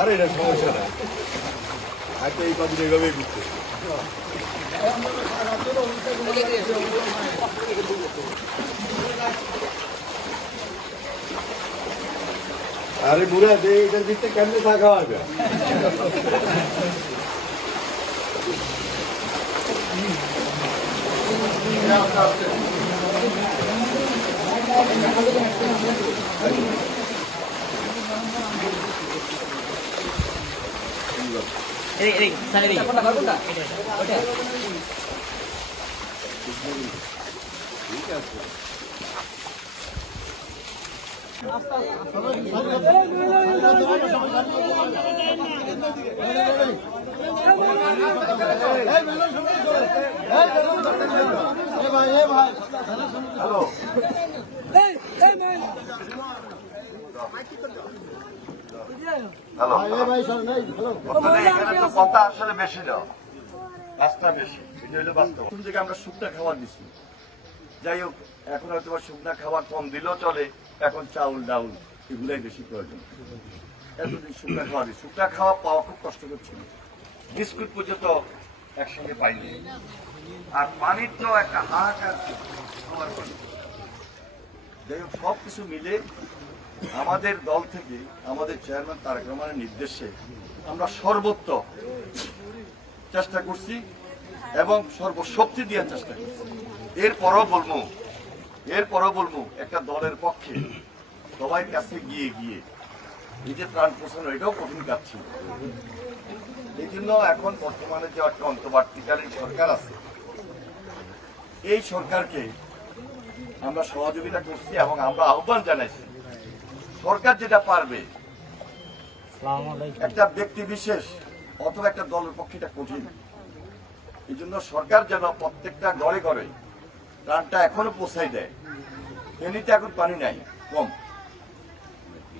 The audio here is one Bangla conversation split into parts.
আরে এটা সমস্যা না, হয়তো এই পাখি এইভাবেই ঘুরতে। আরে বুড়া যে এটার ভিতরে কেমনে থাকা হবে? কথা আসলে বেশি না, রাস্তা বেশি, আমরা শুকনা খাবার দিচ্ছি। যাই হোক, এখন হয়তো শুকনা খাবার কম দিলেও চলে, এখন চাউল ডাউল এগুলাই বেশি প্রয়োজন। এতদিন শুকনা খাওয়া দিই, শুকনা খাওয়া পাওয়া খুব কষ্ট করছিল, বিস্কুট পর্যন্ত একসঙ্গে পাইনি। আর পানির তো একটা হাহাকার খাবার পানি। যাই হোক, সবকিছু মিলে আমাদের দল থেকে আমাদের চেয়ারম্যান তারেক রহমানের নির্দেশে আমরা সর্বত্র চেষ্টা করছি এবং সর্বশক্তি দেওয়ার চেষ্টা করছি। এরপরও বলবো একটা দলের পক্ষে সবাই কাছে গিয়ে নিজের প্রাণ পোষণ এটাও কঠিন কাজ ছিল। এই জন্য এখন বর্তমানে যে একটা অন্তর্বর্তীকালীন সরকার আছে, এই সরকারকে আমরা সহযোগিতা করছি এবং আমরা আহ্বান জানাইছি, সরকার যেটা পারবে, একটা ব্যক্তি বিশেষ অথবা একটা দলের পক্ষে এটা কঠিন। এই জন্য সরকার যেন প্রত্যেকটা ঘরে ঘরে ত্রাণটা এখনো পৌঁছাই দেয়। ফেনীতে এখন পানি নাই, কম।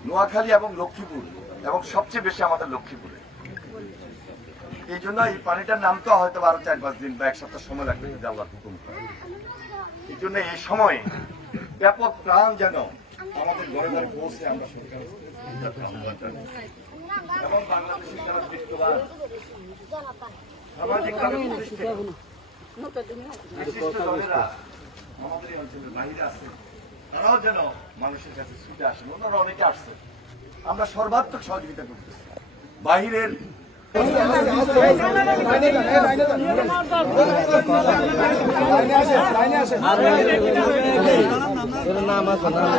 নোয়াখালী এবং লক্ষ্মীপুর, এবং সবচেয়ে বেশি আমাদের লক্ষ্মীপুরে। এই জন্য এই পানিটার নামতে হয়তো আরো 4-5 দিন বা 1 সপ্তাহ সময় লাগবে যদি আল্লাহর হুকুম করে। এই জন্য এই সময় ব্যাপক ত্রাণ যেন আমাদের ঘরে ঘরে পৌঁছে আমরা সরকার এবং বাংলাদেশের যারা বিত্তবান সামাজিক আমাদের এই অঞ্চলের বাইরে আছে, তারাও যেন মানুষের কাছে ছুটে আসেন। ওনারা অনেকে আসছে, আমরা সর্বাত্মক সহযোগিতা করতেছি। বাহিরের আপনারা